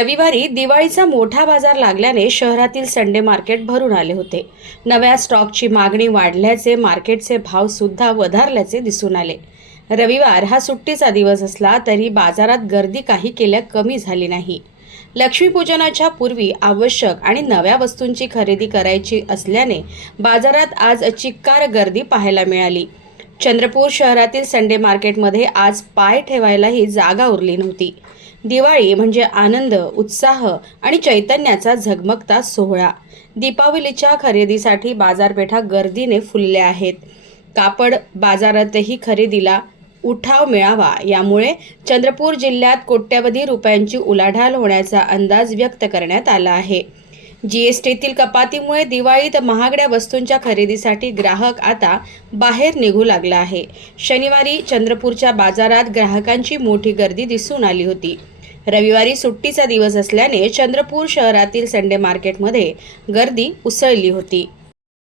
रविवारी दिवाळीचा मोठा बाजार लागल्याने शहरातील संडे मार्केट भरून आले होते. नव्या स्टॉकची मागणी वाढल्याचे मार्केटचे भाव सुद्धा वधारल्याचे दिसून आले. रविवार हा सुट्टीचा दिवस असला तरी बाजारात गर्दी काही केल्या कमी झाली नाही. लक्ष्मीपूजनाच्या पूर्वी आवश्यक आणि नव्या वस्तूंची खरेदी करायची असल्याने बाजारात आज चिक्कार गर्दी पाहायला मिळाली. चंद्रपूर शहरातील संडे मार्केटमध्ये आज पाय ठेवायलाही जागा उरली नव्हती. दिवाळी म्हणजे आनंद उत्साह आणि चैतन्याचा झगमगता सोहळा. दीपावलीच्या खरेदीसाठी बाजारपेठा गर्दीने फुलल्या आहेत. कापड बाजारातही खरेदीला उठाव मिळावा यामुळे चंद्रपूर जिल्ह्यात कोट्यवधी रुपयांची उलाढाल होण्याचा अंदाज व्यक्त करण्यात आला आहे. जीएसटीतील कपातीमुळे दिवाळीत महागड्या वस्तूंच्या खरेदीसाठी ग्राहक आता बाहेर निघू लागला आहे. शनिवारी चंद्रपूरच्या बाजारात ग्राहकांची मोठी गर्दी दिसून आली होती. रविवारी सुट्टीचा दिवस असल्याने चंद्रपूर शहरातील संडे मार्केटमध्ये गर्दी उसळली होती.